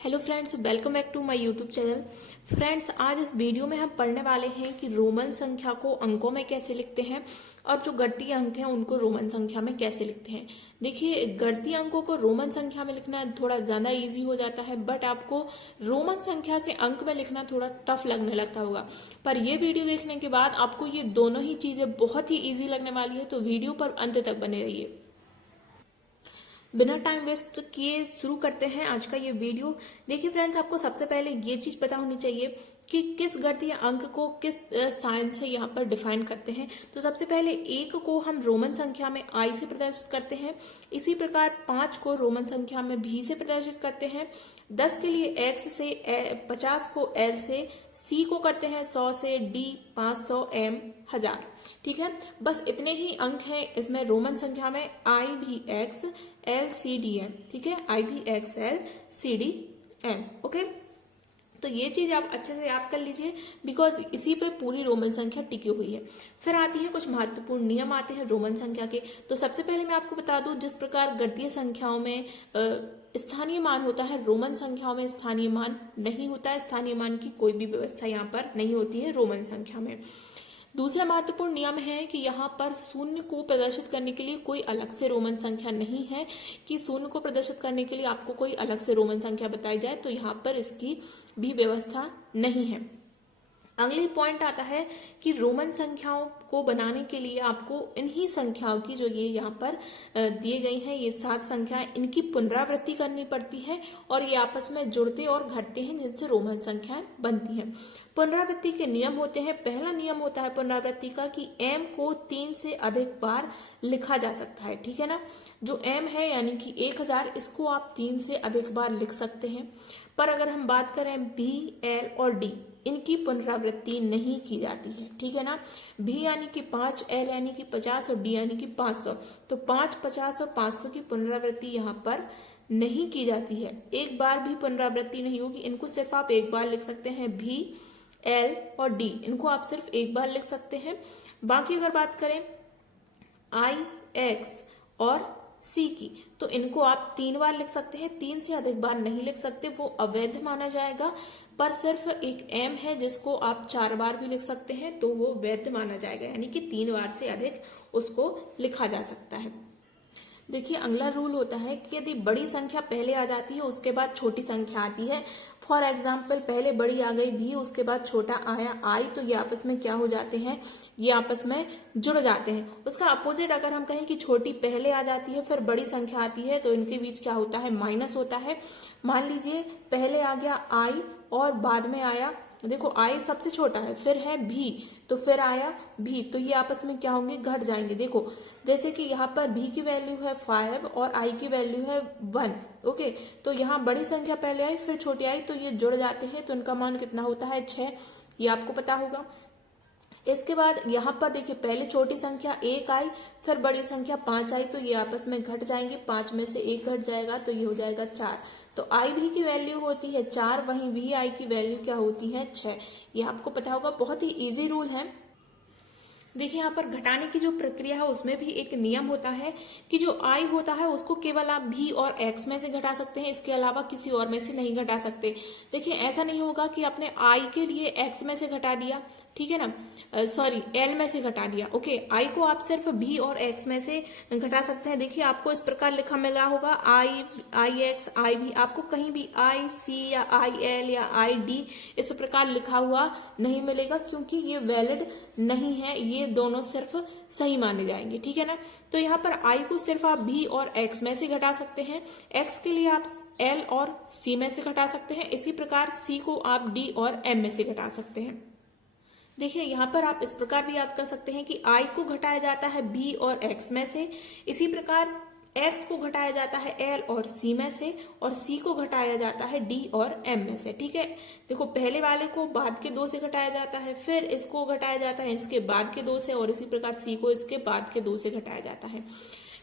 Hello friends, welcome back to my YouTube channel. Friends, आज इस video में हम पढ़ने वाले हैं कि रोमन संख्या को अंकों में कैसे लिखते हैं और जो घटती अंक हैं उनको रोमन संख्या में कैसे लिखते हैं। देखिए, घटती अंकों को रोमन संख्या में लिखना थोड़ा ज़्यादा इजी हो जाता है, बट आपको रोमन संख्या से अंक में लिखना थोड़ा टफ लगने लगता होगा। पर ये वीडियो देखने के बाद आपको ये दोनों ही चीज़ें बहुत ही ईजी लगने वाली है, तो वीडियो पर अंत तक बने रहिए। बिना टाइम वेस्ट किए शुरू करते हैं आज का ये वीडियो। देखिए फ्रेंड्स, आपको सबसे पहले ये चीज पता होनी चाहिए कि किस घटती अंक को किस साइन से यहाँ पर डिफाइन करते हैं। तो सबसे पहले 1 को हम रोमन संख्या में आई से प्रदर्शित करते हैं। इसी प्रकार 5 को रोमन संख्या में भी से प्रदर्शित करते हैं। 10 के लिए एक्स से, 50 को एल से, सी को करते हैं 100 से, डी 500, एम 1000। ठीक है, बस इतने ही अंक हैं इसमें रोमन संख्या में। I V X L C D M. ठीक है, I V X L C D M. Okay, तो ये चीज आप अच्छे से याद कर लीजिए, बिकॉज इसी पे पूरी रोमन संख्या टिकी हुई है। फिर आती है कुछ महत्वपूर्ण नियम आते हैं रोमन संख्या के। तो सबसे पहले मैं आपको बता दूं, जिस प्रकार घटतीय संख्याओं में स्थानीय मान होता है, रोमन संख्याओं में स्थानीय मान नहीं होता है। स्थानीय मान की कोई भी व्यवस्था यहाँ पर नहीं होती है रोमन संख्या में। दूसरा महत्वपूर्ण नियम है कि यहाँ पर शून्य को प्रदर्शित करने के लिए कोई अलग से रोमन संख्या नहीं है कि शून्य को प्रदर्शित करने के लिए आपको कोई अलग से रोमन संख्या बताई जाए, तो यहाँ पर इसकी भी व्यवस्था नहीं है। अगली पॉइंट आता है कि रोमन संख्याओं को बनाने के लिए आपको इन्हीं संख्याओं की, जो ये यहाँ पर दिए गई हैं, ये 7 संख्याएं, इनकी पुनरावृत्ति करनी पड़ती है और ये आपस में जुड़ते और घटते हैं, जिनसे रोमन संख्याएं बनती हैं। पुनरावृत्ति के नियम होते हैं। पहला नियम होता है पुनरावृत्ति का कि m को 3 से अधिक बार लिखा जा सकता है। ठीक है ना, जो m है यानी कि 1000, इसको आप 3 से अधिक बार लिख सकते हैं। पर अगर हम बात करें b, l और d, इनकी पुनरावृत्ति नहीं की जाती है। ठीक है ना, b यानी कि 5, l यानी कि 50 और d यानी कि 500। तो 5, 50 और 500 की पुनरावृत्ति यहाँ पर नहीं की जाती है। एक बार भी पुनरावृत्ति नहीं होगी। इनको सिर्फ आप एक बार लिख सकते हैं। b, l और d, इनको आप सिर्फ एक बार लिख सकते हैं। बाकी अगर बात करें i, x और c की, तो इनको आप 3 बार लिख सकते हैं। 3 से अधिक बार नहीं लिख सकते, वो अवैध माना जाएगा। पर सिर्फ एक m है जिसको आप 4 बार भी लिख सकते हैं, तो वो वैध माना जाएगा, यानी कि 3 बार से अधिक उसको लिखा जा सकता है। देखिए, अगला रूल होता है कि यदि बड़ी संख्या पहले आ जाती है, उसके बाद छोटी संख्या आती है। फॉर एग्जाम्पल, पहले बड़ी आ गई भी, उसके बाद छोटा आया आई, तो ये आपस में क्या हो जाते हैं, ये आपस में जुड़ जाते हैं। उसका अपोजिट अगर हम कहें कि छोटी पहले आ जाती है फिर बड़ी संख्या आती है, तो इनके बीच क्या होता है, माइनस होता है। मान लीजिए पहले आ गया आई और बाद में आया, देखो आई सबसे छोटा है, फिर है भी, तो फिर आया भी, तो ये आपस में क्या होंगे, घट जाएंगे। देखो, जैसे कि यहाँ पर भी की वैल्यू है 5 और आई की वैल्यू है 1। ओके, तो यहाँ बड़ी संख्या पहले आई फिर छोटी आई, तो ये जुड़ जाते हैं, तो इनका मान कितना होता है, 6। ये आपको पता होगा। इसके बाद यहाँ पर देखिए, पहले छोटी संख्या 1 आई, फिर बड़ी संख्या 5 आई, तो ये आपस में घट जाएंगे। 5 में से 1 घट जाएगा, तो ये हो जाएगा 4। तो आई भी की वैल्यू होती है 4, वहीं भी आई की वैल्यू क्या होती है, 6। ये आपको पता होगा, बहुत ही इजी रूल है। देखिए, यहाँ पर घटाने की जो प्रक्रिया है उसमें भी एक नियम होता है कि जो आई होता है उसको केवल आप भी और एक्स में से घटा सकते हैं, इसके अलावा किसी और में से नहीं घटा सकते। देखिए, ऐसा नहीं होगा कि आपने आई के लिए एक्स में से घटा दिया, ठीक है ना, सॉरी एल में से घटा दिया। ओके, आई को आप सिर्फ भी और एक्स में से घटा सकते हैं। देखिए, आपको इस प्रकार लिखा मिला होगा, आई एक्स आई भी, आपको कहीं भी आई सी या आई एल या आई डी इस प्रकार लिखा हुआ नहीं मिलेगा, क्योंकि ये वैलिड नहीं है। ये दोनों सिर्फ सही माने जाएंगे। ठीक है ना, तो यहाँ पर आई को सिर्फ आप भी और एक्स में से घटा सकते हैं। एक्स के लिए आप एल और सी में से घटा सकते हैं। इसी प्रकार सी को आप डी और एम में से घटा सकते हैं। देखिए, यहाँ पर आप इस प्रकार भी याद कर सकते हैं कि आई को घटाया जाता है बी और एक्स में से, इसी प्रकार एक्स को घटाया जाता है एल और सी में से, और सी को घटाया जाता है डी और एम में से। ठीक है, देखो, पहले वाले को बाद के 2 से घटाया जाता है, फिर इसको घटाया जाता है इसके बाद के 2 से, और इसी प्रकार सी को इसके बाद के 2 से घटाया जाता है।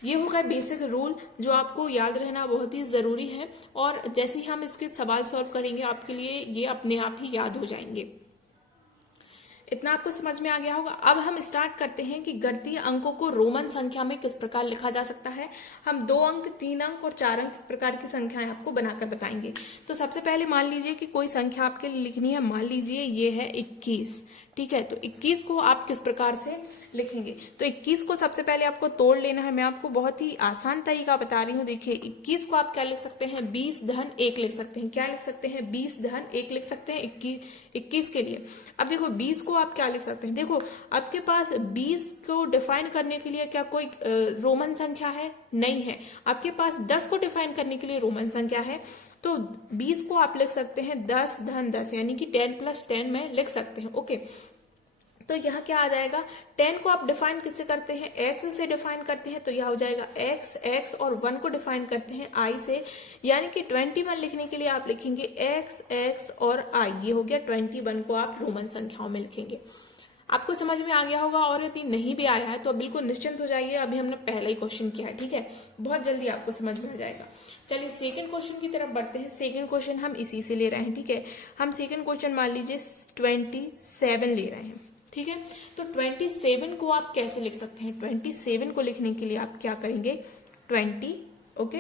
ये होगा बेसिक रूल, जो आपको याद रहना बहुत ही जरूरी है, और जैसे ही हम इसके सवाल सॉल्व करेंगे आपके लिए ये अपने आप ही याद हो जाएंगे। इतना आपको समझ में आ गया होगा। अब हम स्टार्ट करते हैं कि घटतीय अंकों को रोमन संख्या में किस प्रकार लिखा जा सकता है। हम 2 अंक, 3 अंक और 4 अंक इस प्रकार की संख्याएं आपको बनाकर बताएंगे। तो सबसे पहले मान लीजिए कि कोई संख्या आपके लिए लिखनी है। मान लीजिए ये है 21, ठीक है। तो 21 को आप किस प्रकार से लिखेंगे? तो 21 को सबसे पहले आपको तोड़ लेना है। मैं आपको बहुत ही आसान तरीका बता रही हूँ। देखिए 21 को आप क्या लिख सकते हैं? 20 धन 1 लिख सकते हैं। क्या लिख सकते हैं? 20 धन 1 लिख सकते हैं 21 के लिए। अब देखो 20 को आप क्या लिख सकते हैं? देखो आपके पास 20 को डिफाइन करने के लिए क्या कोई रोमन संख्या है? नहीं है। आपके पास 10 को डिफाइन करने के लिए रोमन संख्या है। तो 20 को आप लिख सकते हैं 10 धन 10, यानी कि 10 + 10 में लिख सकते हैं। ओके, तो यहाँ क्या आ जाएगा? 10 को आप डिफाइन किससे करते हैं? x से डिफाइन करते हैं। तो यह हो जाएगा x और 1 को डिफाइन करते हैं i से, यानी कि 21 लिखने के लिए आप लिखेंगे x और i। ये हो गया 21 को आप रोमन संख्याओं में लिखेंगे। आपको समझ में आ गया होगा। और यदि नहीं भी आया है तो बिल्कुल निश्चिंत हो जाइए, अभी हमने पहला ही क्वेश्चन किया है, ठीक है। बहुत जल्दी आपको समझ में आ जाएगा। चलिए सेकंड क्वेश्चन की तरफ बढ़ते हैं। सेकंड क्वेश्चन हम इसी से ले रहे हैं, ठीक है। हम सेकंड क्वेश्चन मान लीजिए 27 ले रहे हैं, ठीक है। तो 27 को आप कैसे लिख सकते हैं? 27 को लिखने के लिए आप क्या करेंगे? 20 ओके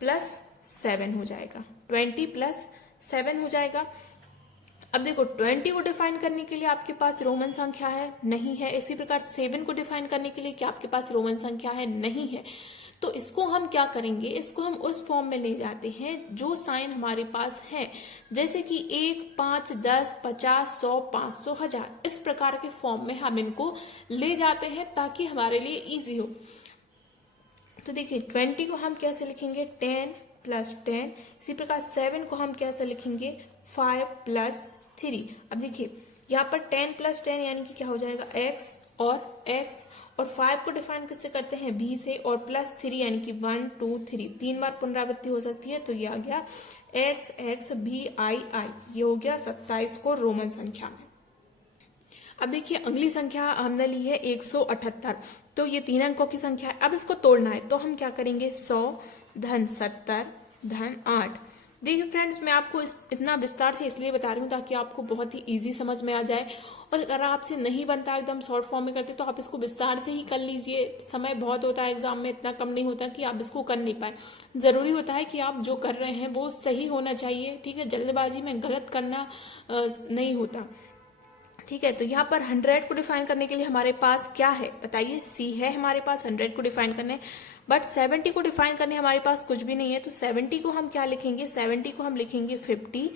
प्लस 7 हो जाएगा। 20 + 7 हो जाएगा। अब देखो 20 को डिफाइन करने के लिए आपके पास रोमन संख्या है? नहीं है। इसी प्रकार 7 को डिफाइन करने के लिए क्या आपके पास रोमन संख्या है? नहीं है। तो इसको हम क्या करेंगे? इसको हम उस फॉर्म में ले जाते हैं जो साइन हमारे पास है, जैसे कि 1, 5, 10, 50, 100, 500, 1000, इस प्रकार के फॉर्म में हम इनको ले जाते हैं ताकि हमारे लिए इजी हो। तो देखिए 20 को हम कैसे लिखेंगे? 10 + 10। इसी प्रकार 7 को हम कैसे लिखेंगे? 5 + 3। अब देखिए यहाँ पर 10 + 10 यानी कि क्या हो जाएगा? x और 5 को डिफाइन किससे करते हैं? b से, और +3 यानी कि 1 2 3 3 बार पुनरावृत्ति हो सकती है। तो ये आ गया x b i i। ये हो गया 27 को रोमन संख्या में। अब देखिए अगली संख्या हमने ली है 178। तो ये 3 अंकों की संख्या है। अब इसको तोड़ना है तो हम क्या करेंगे? 100 धन 70 धन 8। देखिए फ्रेंड्स, मैं आपको इतना विस्तार से इसलिए बता रही हूँ ताकि आपको बहुत ही इजी समझ में आ जाए। और अगर आपसे नहीं बनता, एकदम शॉर्ट फॉर्म में करते, तो आप इसको विस्तार से ही कर लीजिए। समय बहुत होता है एग्जाम में, इतना कम नहीं होता कि आप इसको कर नहीं पाए। जरूरी होता है कि आप जो कर रहे हैं वो सही होना चाहिए, ठीक है। जल्दबाजी में गलत करना नहीं होता, ठीक है। तो यहाँ पर 100 को डिफाइन करने के लिए हमारे पास क्या है? बताइए। C है हमारे पास 100 को डिफाइन करने, बट 70 को डिफाइन करने हमारे पास कुछ भी नहीं है। तो 70 को हम क्या लिखेंगे? 70 को हम लिखेंगे 50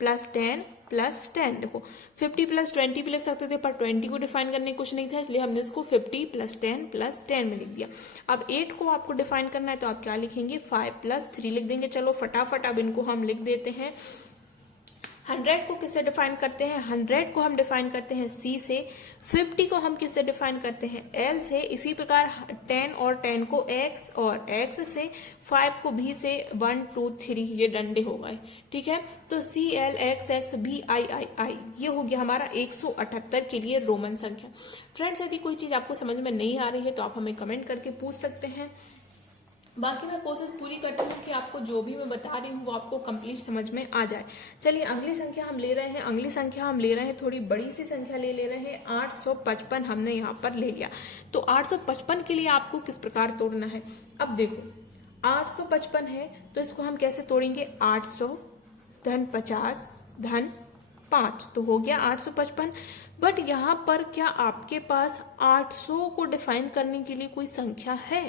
+ 10 + 10। देखो 50 + 20 भी लिख सकते थे, पर 20 को डिफाइन करने कुछ नहीं था, इसलिए हमने इसको 50 + 10 + 10 में लिख दिया। अब 8 को आपको डिफाइन करना है तो आप क्या लिखेंगे? 5 + 3 लिख देंगे। चलो फटाफट अब इनको हम लिख देते हैं। 100 को किससे डिफाइन करते हैं? 100 को हम डिफाइन करते हैं C से। 50 को हम किससे डिफाइन करते हैं? L से। इसी प्रकार 10 और 10 को X और X से, 5 को B से, 1 2 3 ये डंडे हो गए, ठीक है। तो C L X X B I I I ये हो गया हमारा 178 के लिए रोमन संख्या। फ्रेंड्स, यदि कोई चीज आपको समझ में नहीं आ रही है तो आप हमें कमेंट करके पूछ सकते हैं। बाकी मैं कोशिश पूरी करती हूँ कि आपको जो भी मैं बता रही हूँ वो आपको कंप्लीट समझ में आ जाए। चलिए अगली संख्या हम ले रहे हैं। अगली संख्या हम ले रहे हैं, थोड़ी बड़ी सी संख्या ले रहे हैं। 855 हमने यहाँ पर ले लिया। तो 855 के लिए आपको किस प्रकार तोड़ना है? अब देखो 855 है तो इसको हम कैसे तोड़ेंगे? 800 धन 50 धन 5, तो हो गया 855। बट यहाँ पर क्या आपके पास 800 को डिफाइन करने के लिए कोई संख्या है?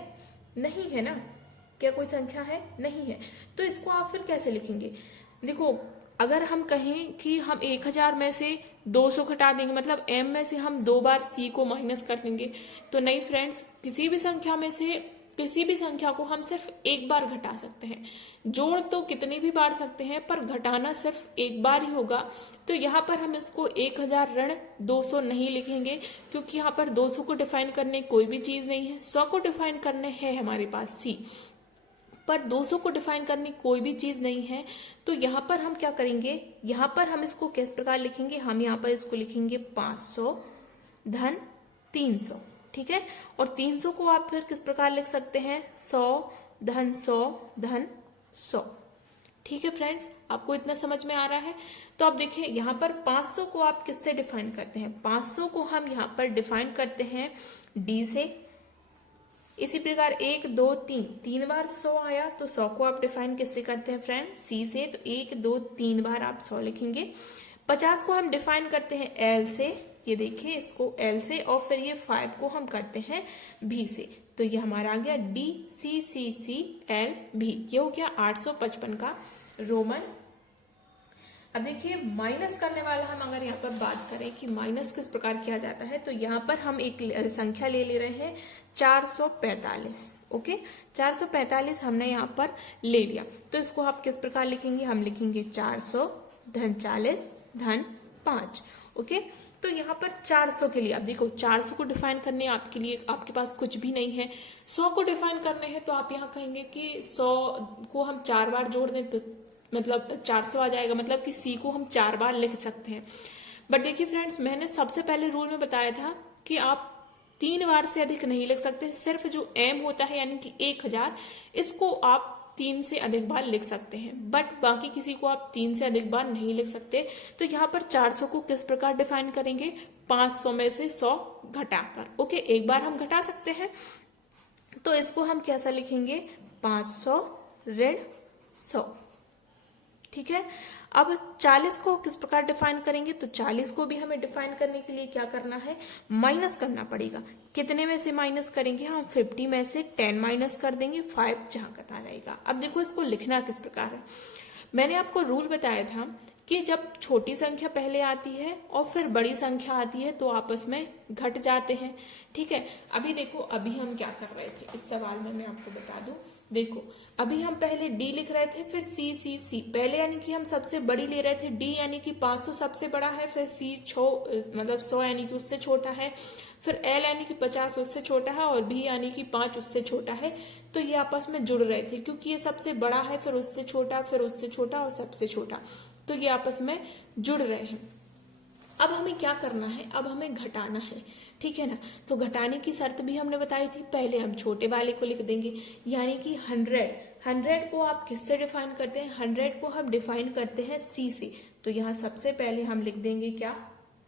नहीं है ना। क्या कोई संख्या है? नहीं है। तो इसको आप फिर कैसे लिखेंगे? देखो अगर हम कहें कि हम 1000 में से 200 घटा देंगे, मतलब m में से हम 2 बार c को माइनस कर देंगे, तो नहीं फ्रेंड्स, किसी भी संख्या में से किसी भी संख्या को हम सिर्फ एक बार घटा सकते हैं। जोड़ तो कितनी भी बार सकते हैं, पर घटाना सिर्फ एक बार ही होगा। तो यहाँ पर हम इसको 1000 ऋण 200 नहीं लिखेंगे, क्योंकि यहाँ पर 200 को डिफाइन करने कोई भी चीज नहीं है। 100 को डिफाइन करने है हमारे पास C, पर 200 को डिफाइन करने कोई भी चीज नहीं है। तो यहाँ पर हम क्या करेंगे? यहाँ पर हम इसको किस प्रकार लिखेंगे? हम यहाँ पर इसको लिखेंगे 500 धन 300, ठीक है। और 300 को आप फिर किस प्रकार लिख सकते हैं? 100 धन 100 धन 100, ठीक है फ्रेंड्स, आपको इतना समझ में आ रहा है। तो अब देखिए यहाँ पर 500 को आप किससे डिफाइन करते हैं? 500 को हम यहाँ पर डिफाइन करते हैं डी से। इसी प्रकार 1 2 3 तीन बार 100 आया, तो 100 को आप डिफाइन किससे करते हैं फ्रेंड? सी से। तो 1 2 3 बार आप 100 लिखेंगे। 50 को हम डिफाइन करते हैं एल से, ये देखिए इसको एल से, और फिर ये 5 को हम करते हैं भी से। तो ये हमारा आ गया डी सी सी सी एल भी, ये हो गया 855 का रोमन। अब देखिए माइनस करने वाला हम अगर यहाँ पर बात करें कि माइनस किस प्रकार किया जाता है, तो यहाँ पर हम एक संख्या ले रहे हैं 445। ओके, 445 हमने यहाँ पर ले लिया, तो इसको आप किस प्रकार लिखेंगे? हम लिखेंगे 400 धन 40 धन 5। ओके, तो यहाँ पर 400 के लिए अब देखो 400 को डिफाइन करने आपके लिए आपके पास कुछ भी नहीं है। 100 को डिफाइन करने हैं तो आप यहाँ कहेंगे कि 100 को हम 4 बार जोड़ दें तो मतलब 400 आ जाएगा, मतलब कि सी को हम 4 बार लिख सकते हैं। बट देखिए फ्रेंड्स, मैंने सबसे पहले रूल में बताया था कि आप 3 बार से अधिक नहीं लिख सकते। सिर्फ जो एम होता है यानी कि 1000, इसको आप 3 से अधिक बार लिख सकते हैं, बट बाकी किसी को आप 3 से अधिक बार नहीं लिख सकते। तो यहाँ पर 400 को किस प्रकार डिफाइन करेंगे? 500 में से 100 घटाकर। ओके, एक बार हम घटा सकते हैं, तो इसको हम कैसा लिखेंगे? 500 ऋण 100। ठीक है, अब 40 को किस प्रकार डिफाइन करेंगे? तो 40 को भी हमें डिफाइन करने के लिए क्या करना है? माइनस करना पड़ेगा। कितने में से माइनस करेंगे? हम 50 में से 10 माइनस कर देंगे, 5 जहां कत आ जाएगा। अब देखो इसको लिखना किस प्रकार है। मैंने आपको रूल बताया था कि जब छोटी संख्या पहले आती है और फिर बड़ी संख्या आती है तो आपस में घट जाते हैं। ठीक है, अभी देखो अभी हम क्या कर रहे थे इस सवाल में, मैं आपको बता दूं। देखो अभी हम पहले डी लिख रहे थे, फिर सी सी सी, पहले यानी कि हम सबसे बड़ी ले रहे थे डी, यानी कि 500 सबसे बड़ा है, फिर सी 100 यानी कि उससे छोटा है, फिर एल यानी कि 50 उससे छोटा है, और भी यानी कि 5 उससे छोटा है। तो ये आपस में जुड़ रहे थे क्योंकि ये सबसे बड़ा है, फिर उससे छोटा, फिर उससे छोटा और सबसे छोटा, तो ये आपस में जुड़ रहे हैं। अब हमें क्या करना है? अब हमें घटाना है। ठीक है ना, तो घटाने की शर्त भी हमने बताई थी। पहले हम छोटे वाले को लिख देंगे, यानी कि 100 को आप किससे डिफाइन करते हैं? 100 को हम डिफाइन करते हैं सी से। तो यहाँ सबसे पहले हम लिख देंगे क्या?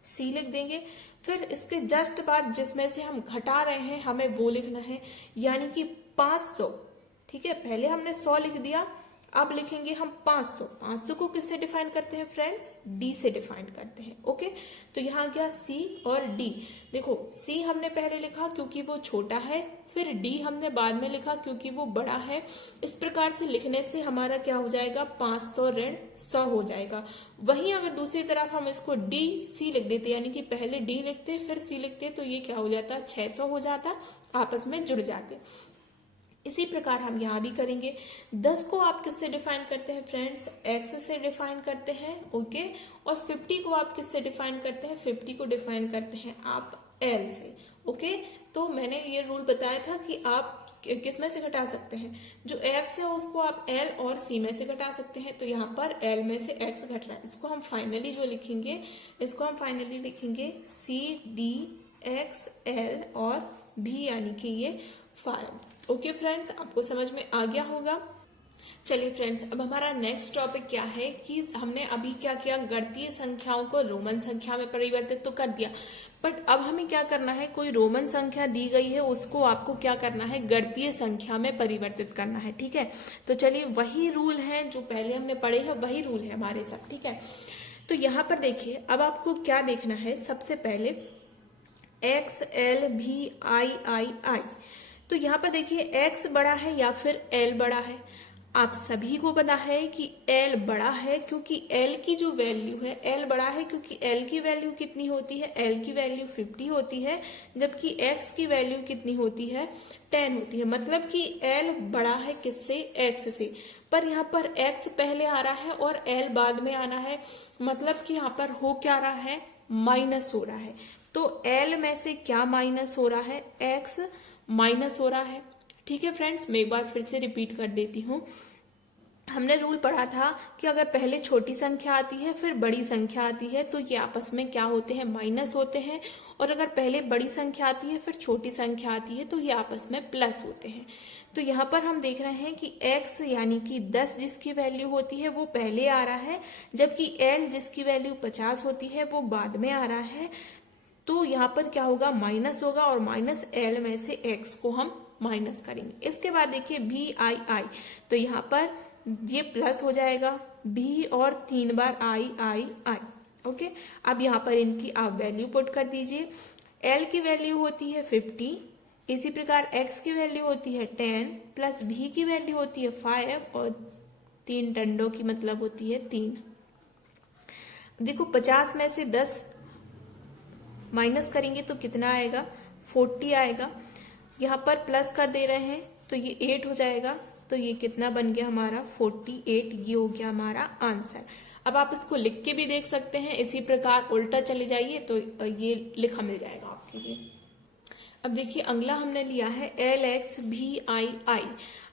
सी लिख देंगे। फिर इसके जस्ट बाद जिसमें से हम घटा रहे हैं हमें वो लिखना है, यानी कि 500। ठीक है, पहले हमने 100 लिख दिया, अब लिखेंगे हम 500। 500 को किससे डिफाइन करते हैं फ्रेंड्स? डी से डिफाइन करते हैं। ओके, तो यहाँ क्या? सी और डी। देखो सी हमने पहले लिखा क्योंकि वो छोटा है, फिर डी हमने बाद में लिखा क्योंकि वो बड़ा है। इस प्रकार से लिखने से हमारा क्या हो जाएगा? 500 ऋण 100 हो जाएगा। वहीं अगर दूसरी तरफ हम इसको डी सी लिख देते, यानी कि पहले डी लिखते फिर सी लिखते, तो ये क्या हो जाता? 600 हो जाता, आपस में जुड़ जाते। इसी प्रकार हम यहाँ भी करेंगे। 10 को आप किससे डिफाइन करते हैं फ्रेंड्स? एक्स से डिफाइन करते हैं। ओके, और 50 को आप किससे डिफाइन करते हैं? 50 को डिफाइन करते हैं आप एल से। ओके, तो मैंने ये रूल बताया था कि आप किस में से घटा सकते हैं? जो एक्स है उसको आप एल और सी में से घटा सकते हैं। तो यहाँ पर एल में से एक्स घट रहा है, इसको हम फाइनली जो लिखेंगे, इसको हम फाइनली लिखेंगे सी डी एक्स एल और भी, यानी कि ये 5। ओके फ्रेंड्स, आपको समझ में आ गया होगा। चलिए फ्रेंड्स, अब हमारा नेक्स्ट टॉपिक क्या है कि हमने अभी क्या किया? गणितीय संख्याओं को रोमन संख्या में परिवर्तित तो कर दिया, बट अब हमें क्या करना है? कोई रोमन संख्या दी गई है, उसको आपको क्या करना है? गणितीय संख्या में परिवर्तित करना है। ठीक है, तो चलिए वही रूल है जो पहले हमने पढ़े हैं, वही रूल है हमारे सब। ठीक है, तो यहाँ पर देखिए अब आपको क्या देखना है? सबसे पहले एक्स एल भी आई आई आई। तो यहाँ पर देखिए x बड़ा है या फिर l बड़ा है? आप सभी को पता है कि l बड़ा है, क्योंकि l की जो वैल्यू है, l बड़ा है क्योंकि l की वैल्यू कितनी होती है? l की वैल्यू 50 होती है, जबकि x की वैल्यू कितनी होती है? 10 होती है। मतलब कि l बड़ा है किससे? x से। पर यहाँ पर x पहले आ रहा है और l बाद में आना है, मतलब कि यहाँ पर हो क्या रहा है? माइनस हो रहा है। तो l में से क्या माइनस हो रहा है? x माइनस हो रहा है। ठीक है फ्रेंड्स, मैं एक बार फिर से रिपीट कर देती हूँ। हमने रूल पढ़ा था कि अगर पहले छोटी संख्या आती है फिर बड़ी संख्या आती है तो ये आपस में क्या होते हैं, माइनस होते हैं। और अगर पहले बड़ी संख्या आती है फिर छोटी संख्या आती है तो ये आपस में प्लस होते हैं। तो यहाँ पर हम देख रहे हैं कि x यानी कि 10 जिसकी वैल्यू होती है वो पहले आ रहा है, जबकि l जिसकी वैल्यू 50 होती है वो बाद में आ रहा है। तो यहाँ पर क्या होगा, माइनस होगा और माइनस l में से x को हम माइनस करेंगे। इसके बाद देखिए VII, तो यहाँ पर ये प्लस हो जाएगा भी और 3 बार I। ओके, अब यहाँ पर इनकी आप वैल्यू पुट कर दीजिए। L की वैल्यू होती है 50, इसी प्रकार x की वैल्यू होती है 10 प्लस v की वैल्यू होती है 5 और 3 डंडों की मतलब होती है 3। देखो 50 में से 10 माइनस करेंगे तो कितना आएगा, 40 आएगा। यहाँ पर प्लस कर दे रहे हैं तो ये 8 हो जाएगा, तो ये कितना बन गया हमारा 48। ये हो गया हमारा आंसर। अब आप इसको लिख के भी देख सकते हैं, इसी प्रकार उल्टा चले जाइए तो ये लिखा मिल जाएगा आपके लिए। अब देखिए अगला हमने लिया है LXVII।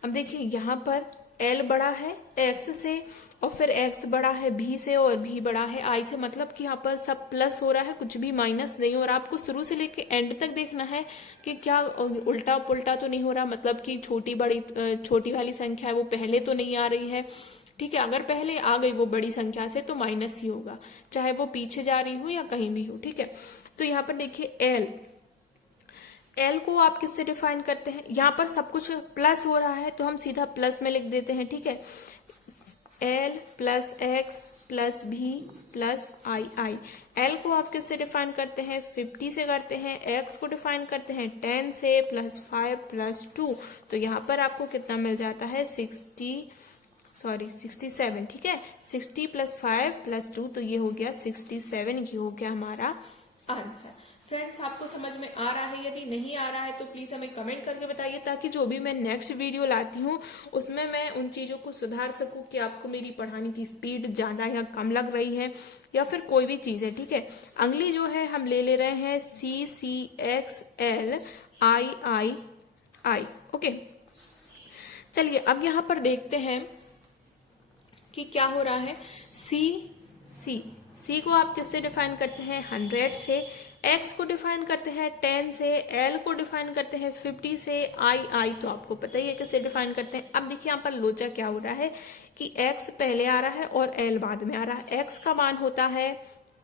अब देखिए यहाँ पर L बड़ा है X से और फिर X बड़ा है V से और V बड़ा है I से, मतलब कि यहाँ पर सब प्लस हो रहा है, कुछ भी माइनस नहीं हो रहा। आपको शुरू से लेके एंड तक देखना है कि क्या उल्टा पुल्टा तो नहीं हो रहा, मतलब कि छोटी वाली संख्या है वो पहले तो नहीं आ रही है। ठीक है, अगर पहले आ गई वो बड़ी संख्या से तो माइनस ही होगा, चाहे वो पीछे जा रही हो या कहीं भी हो। ठीक है, तो यहाँ पर देखिए L को आप किससे डिफाइन करते हैं, यहाँ पर सब कुछ प्लस हो रहा है तो हम सीधा प्लस में लिख देते हैं। ठीक है, L plus X plus V plus II। L को आप किससे डिफाइन करते हैं, 50 से करते हैं। X को डिफाइन करते हैं 10 से प्लस 5 प्लस 2, तो यहाँ पर आपको कितना मिल जाता है 67। ठीक है, 60 प्लस 5 प्लस 2, तो ये हो गया 67। ये हो गया हमारा आंसर। फ्रेंड्स, आपको समझ में आ रहा है? यदि नहीं आ रहा है तो प्लीज हमें कमेंट करके बताइए, ताकि जो भी मैं नेक्स्ट वीडियो लाती हूँ उसमें मैं उन चीजों को सुधार सकूं कि आपको मेरी पढ़ाने की स्पीड ज्यादा या कम लग रही है या फिर कोई भी चीज है। ठीक है, अगली जो है हम ले रहे हैं CCXLIII। ओके, चलिए अब यहाँ पर देखते हैं कि क्या हो रहा है। C को आप किससे डिफाइन करते हैं, 100 से। X को डिफाइन करते हैं 10 से। L को डिफाइन करते हैं 50 से। I तो आपको पता ही है किससे डिफाइन करते हैं। अब देखिए यहाँ पर लोचा क्या हो रहा है कि X पहले आ रहा है और L बाद में आ रहा है। X का मान होता है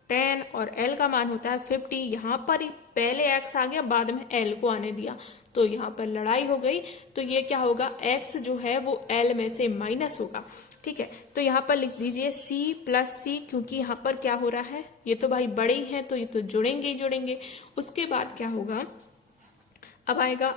10 और L का मान होता है 50। यहाँ पर पहले X आ गया, बाद में L को आने दिया, तो यहाँ पर लड़ाई हो गई। तो ये क्या होगा, X जो है वो L में से माइनस होगा। ठीक है, तो यहाँ पर लिख दीजिए C प्लस C, क्योंकि यहाँ पर क्या हो रहा है, ये तो भाई बड़े ही हैं तो ये तो जुड़ेंगे ही जुड़ेंगे। उसके बाद क्या होगा, अब आएगा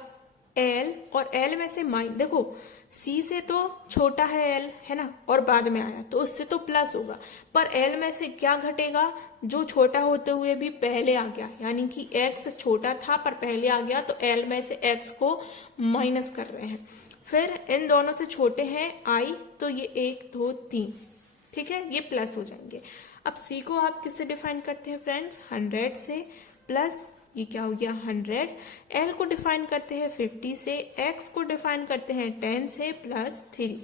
L और L में से देखो C से तो छोटा है L, है ना, और बाद में आया तो उससे तो प्लस होगा, पर L में से क्या घटेगा, जो छोटा होते हुए भी पहले आ गया, यानी कि X छोटा था पर पहले आ गया, तो L में से X को माइनस कर रहे हैं। फिर इन दोनों से छोटे हैं I, तो ये 1 2 3। ठीक है, ये प्लस हो जाएंगे। अब C को आप किससे डिफाइन करते हैं फ्रेंड्स, 100 से, प्लस ये क्या हो गया 100। L को डिफाइन करते हैं 50 से। X को डिफाइन करते हैं 10 से प्लस 3।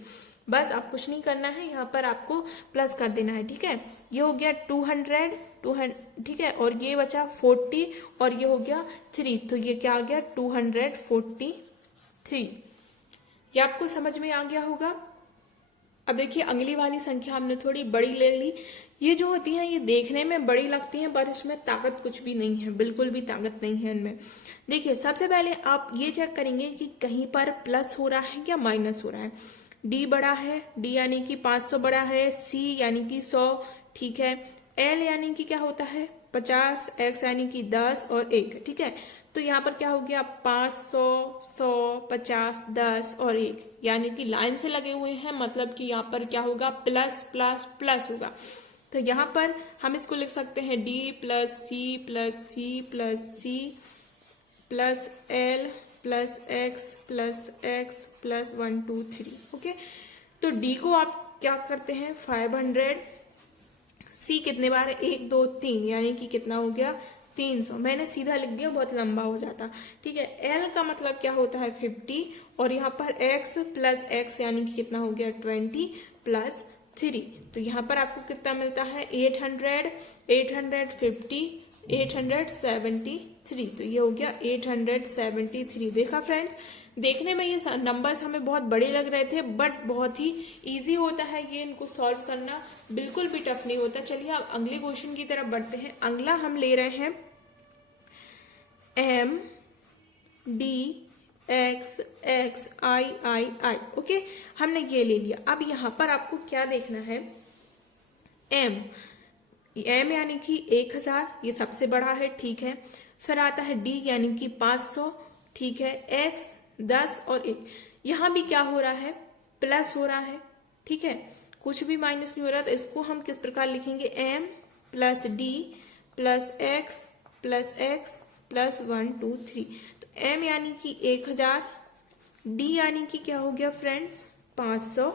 बस आप कुछ नहीं करना है, यहाँ पर आपको प्लस कर देना है। ठीक है, ये हो गया 200। ठीक है, और ये बचा 40 और ये हो गया 3, तो ये क्या आ गया 243। ये आपको समझ में आ गया होगा। अब देखिए अगली वाली संख्या हमने थोड़ी बड़ी ले ली। ये जो होती हैं ये देखने में बड़ी लगती हैं, पर इसमें ताकत कुछ भी नहीं है, बिल्कुल भी ताकत नहीं है इनमें। देखिए सबसे पहले आप ये चेक करेंगे कि कहीं पर प्लस हो रहा है या माइनस हो रहा है। D बड़ा है, D यानी कि 500 बड़ा है, C यानी कि 100। ठीक है, L यानी कि क्या होता है 50, X यानी कि 10 और 1। ठीक है, तो यहाँ पर क्या हो गया 500, 100, 50, 10 और 1, यानी कि लाइन से लगे हुए हैं, मतलब कि यहाँ पर क्या होगा प्लस प्लस प्लस होगा। तो यहाँ पर हम इसको लिख सकते हैं D plus C plus C plus C plus L plus X plus X plus 1 2 3। Okay, तो D को आप क्या करते हैं 500। C कितने बार है 1 2 3, यानी कि कितना हो गया 300। मैंने सीधा लिख दिया, बहुत लंबा हो जाता। ठीक है, L का मतलब क्या होता है 50 और यहाँ पर X प्लस X यानी कि कितना हो गया 20। प्लस 3। तो यहाँ पर आपको कितना मिलता है 800, 850, 873। तो ये हो गया 873। देखा फ्रेंड्स, देखने में ये नंबर्स हमें बहुत बड़े लग रहे थे, बट बहुत ही इजी होता है ये, इनको सॉल्व करना बिल्कुल भी टफ नहीं होता। चलिए अब अगले क्वेश्चन की तरफ बढ़ते हैं। अगला हम ले रहे हैं M D x X I I I. Okay, हमने ये ले लिया। अब यहां पर आपको क्या देखना है, एम यानी कि 1000, ये सबसे बड़ा है, ठीक है। फिर आता है डी यानी कि 500, ठीक है। एक्स 10 और 1, यहां भी क्या हो रहा है, प्लस हो रहा है, ठीक है, कुछ भी माइनस नहीं हो रहा। तो इसको हम किस प्रकार लिखेंगे, M plus D plus X plus 1 2 3। तो m यानी कि 1000, d यानी कि क्या हो गया फ्रेंड्स 500,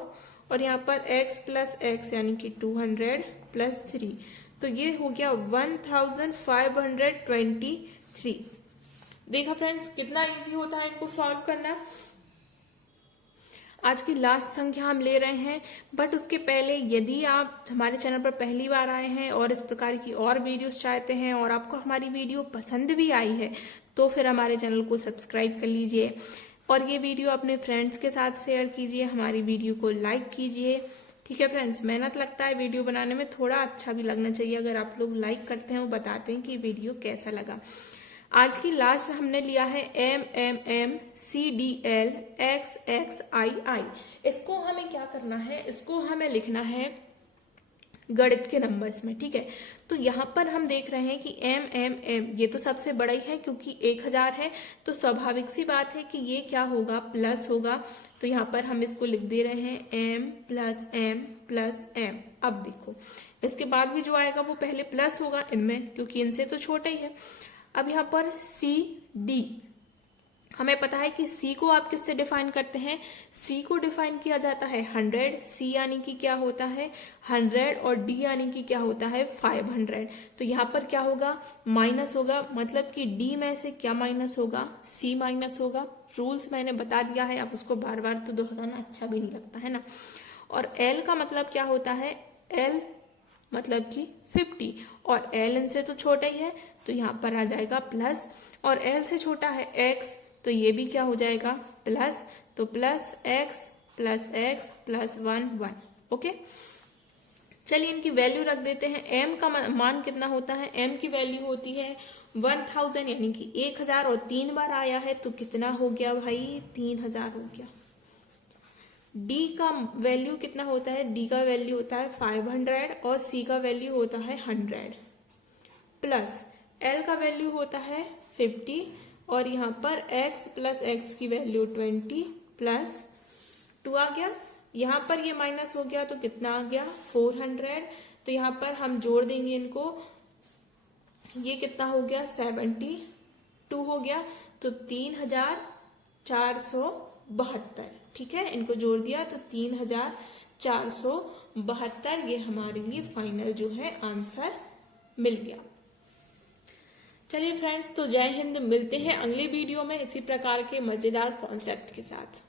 और यहाँ पर x प्लस एक्स यानी कि 200 प्लस 3। तो ये हो गया 1523। देखा फ्रेंड्स, कितना इजी होता है इनको सॉल्व करना। आज की लास्ट संख्या हम ले रहे हैं, बट उसके पहले यदि आप हमारे चैनल पर पहली बार आए हैं और इस प्रकार की और वीडियोस चाहते हैं और आपको हमारी वीडियो पसंद भी आई है, तो फिर हमारे चैनल को सब्सक्राइब कर लीजिए और ये वीडियो अपने फ्रेंड्स के साथ शेयर कीजिए, हमारी वीडियो को लाइक कीजिए। ठीक है फ्रेंड्स, मेहनत लगता है वीडियो बनाने में, थोड़ा अच्छा भी लगना चाहिए। अगर आप लोग लाइक करते हैं और बताते हैं कि वीडियो कैसा लगा। आज की लास्ट हमने लिया है M M M C D L X X I I. इसको हमें क्या करना है, इसको हमें लिखना है गणित के नंबर्स में, ठीक है। तो यहाँ पर हम देख रहे हैं कि एम एम एम ये तो सबसे बड़ा ही है, क्योंकि 1000 है, तो स्वाभाविक सी बात है कि ये क्या होगा, प्लस होगा। तो यहाँ पर हम इसको लिख दे रहे हैं M plus M plus M. अब देखो, इसके बाद भी जो आएगा वो पहले प्लस होगा इनमें, क्योंकि इनसे तो छोटा ही है। अब यहाँ पर सी डी, हमें पता है कि C को आप किससे डिफाइन करते हैं, C को डिफाइन किया जाता है 100, C यानी कि क्या होता है 100, और D यानी कि क्या होता है 500। तो यहाँ पर क्या होगा, माइनस होगा, मतलब कि D में से क्या माइनस होगा, C माइनस होगा। रूल्स मैंने बता दिया है, आप उसको बार बार तो दोहराना अच्छा भी नहीं लगता है ना। और L का मतलब क्या होता है, L मतलब कि 50, और L इनसे तो छोटा ही है, तो यहाँ पर आ जाएगा प्लस, और L से छोटा है X, तो ये भी क्या हो जाएगा प्लस। तो प्लस एक्स प्लस 1 1। ओके, चलिए इनकी वैल्यू रख देते हैं। m का मान कितना होता है, m की वैल्यू होती है 1000 यानी कि 1000, और 3 बार आया है तो कितना हो गया भाई, 3000 हो गया। d का वैल्यू कितना होता है, d का वैल्यू होता है 500, और c का वैल्यू होता है 100, प्लस l का वैल्यू होता है 50, और यहाँ पर x प्लस एक्स की वैल्यू 20 प्लस 2 आ गया। यहाँ पर ये माइनस हो गया तो कितना आ गया 400। तो यहाँ पर हम जोड़ देंगे इनको, ये कितना हो गया 72 हो गया, तो 3472। ठीक है, इनको जोड़ दिया तो 3472, ये हमारे लिए फाइनल जो है आंसर मिल गया। चलिए फ्रेंड्स, तो जय हिंद, मिलते हैं अगले वीडियो में इसी प्रकार के मजेदार कॉन्सेप्ट के साथ।